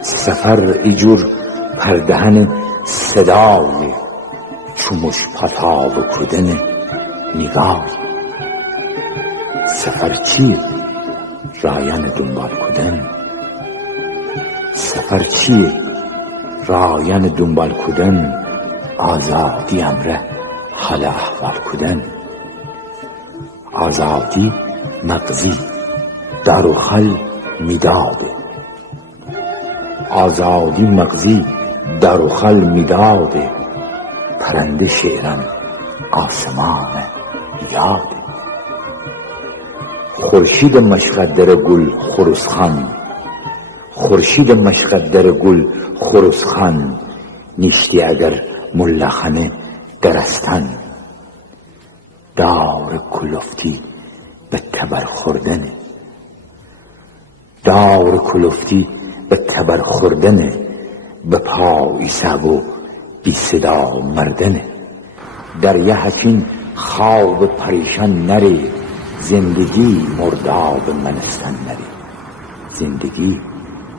سفر ایجور پردهن صدای چومش پتاب کدن نگاه. سفر چی رایان دنبال کدن، سفر چی رایان دنبال کدن، آزادی امره حال احوال کدن. آزادی مغزی در و خل میداده، آزادی مغزی در و خل میداده، پرنده شعرم آسمان یاده. خورشید مشقد در گل خروسخان، خورشید مشقد در گل خروسخان، نیستی اگر ملخمه درستن. دار کلفتی به تبر خوردن، دار کلفتی به تبر خوردن، به پای سب و بی صدا مردن. در یه حچین خواب پریشان نری، زندگی مرداب منستن نری، زندگی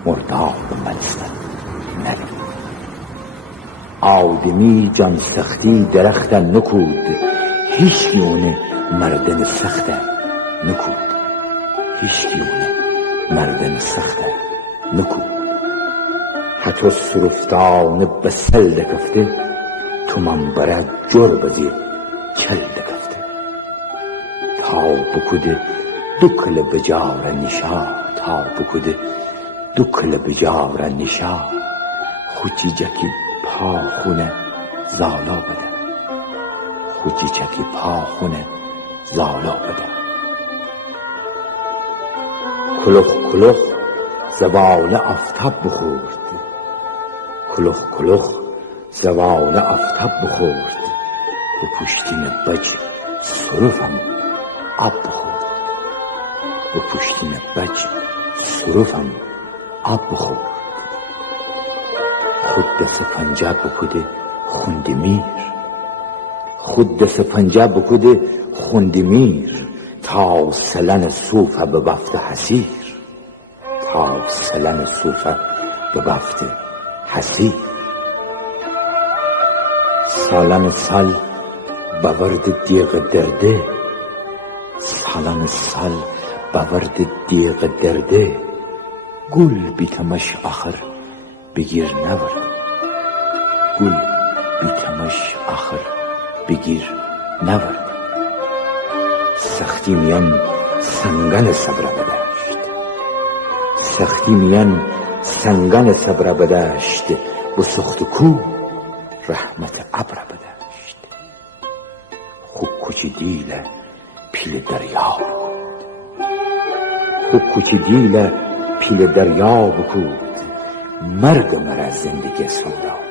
مرداب منستن نری. آدمی جان سختی درختن نکود، هیچ یونه مردن سخته نکود، هیچ یونه مردن سخته نکود. حتی سرفتان بسل دکفته، تو من برد جر بده چل دکفته. تا بکده دکل بجار نشا، تا بکده دکل بجار نشا، خوچی جکی پا خونه زالا بده، خوچی جکی پا خونه زالا بده. کلوخ کلوخ زوال آفتاب بخورد، کلوخ کلوخ زوال آفتاب بخورد، و پشتین بج سرفم آب بخورد، و پشتین بج سرفم آب بخورد. خود دست پنجه بکده خوند میر، خود دست پنجه بکده خوند میر، تا سلن صوفه به وقت حسیر، تا سلن صوفه به وقت حسیر. سالن سال بورد دیغ درده، سالن سال بورد دیغ درده، گل بیتمش آخر بگیر نورد، گل بیتمش آخر بگیر نورد. سختی میان سنگن صبر بدشت، سختی میان سنگن صبر بدشت، و سخت کو رحمت ابر بدشت. خوب کچی دیل پیل دریا بکود، خوب کچی دیل پیل دریا بکود، مرگ مرا زندگی سودا.